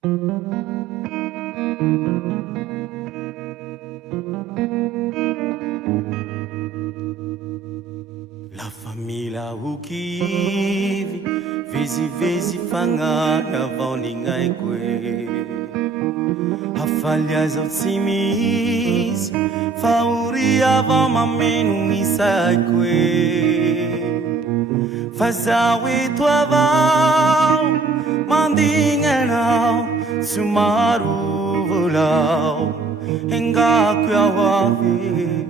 La família o que vive, vez fangaia vão ninguém que a falhas ao timis, fauria vão mamenu isai que faz ao e tua vão mandinha não sumaru volau engaku awavi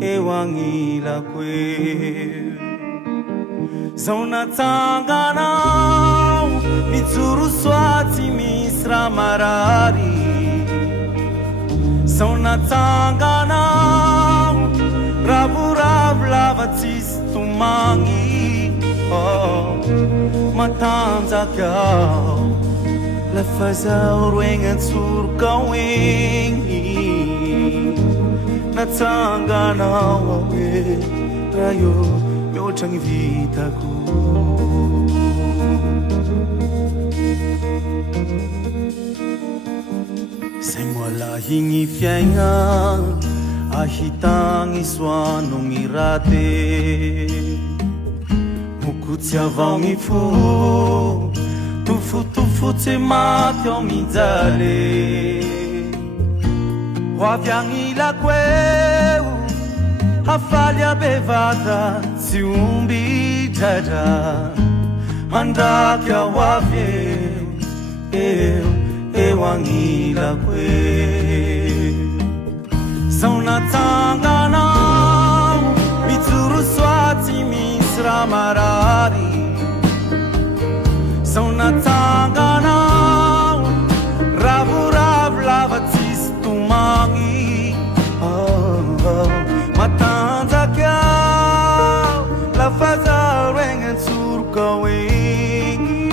eu angila kwe Zona tanganau Mitsuru swati misra marari Zona tanganau Rabu rav lavatis tumangi Oh Matanza kau Lefazau ruengan surkawingi Natanganau awe Rayo Myochang vitaku Sengola hingi fianga Ahitang iswanong irate Mukutsia vang ifu Tufu te matyo mizale Wavyang ila kweu Hafalya bevada Siumbi jaja Mandakya wavye Ewangila kwe Sauna tangana Mitsuru swati misra marari Sauna tangana Rabu rav lavatis tumangi Matanza kyau La faza rengen surkawingi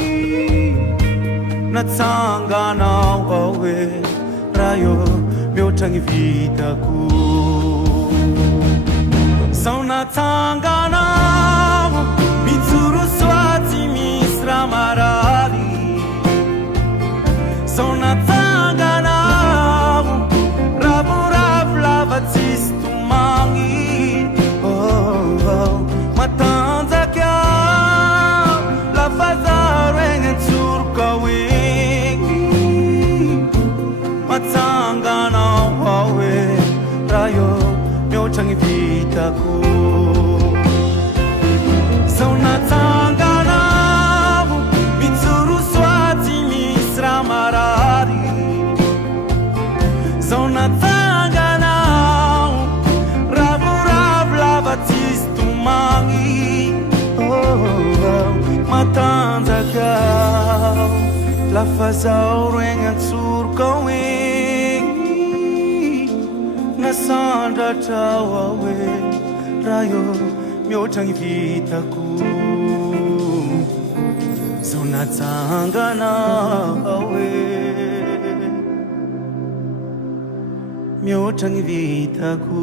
Natsangana wawe Rayo myotangi vitaku Sauna tangana Mitsuru swati misra marari Sauna tangana Rabu rav lavatis tumangi Matanza kyau La faza rengen surkawingi Matsangana wawe Rayo myotangi vitaku Sauna tangana Mitsuru swati misra marari Sauna tangana Rabu rav lavatis tumangi Matanza kau La fazau rengan surkawingi Nasanda tawawe Rayo myotangi vitaku Zona tangana awe Myotangi vitaku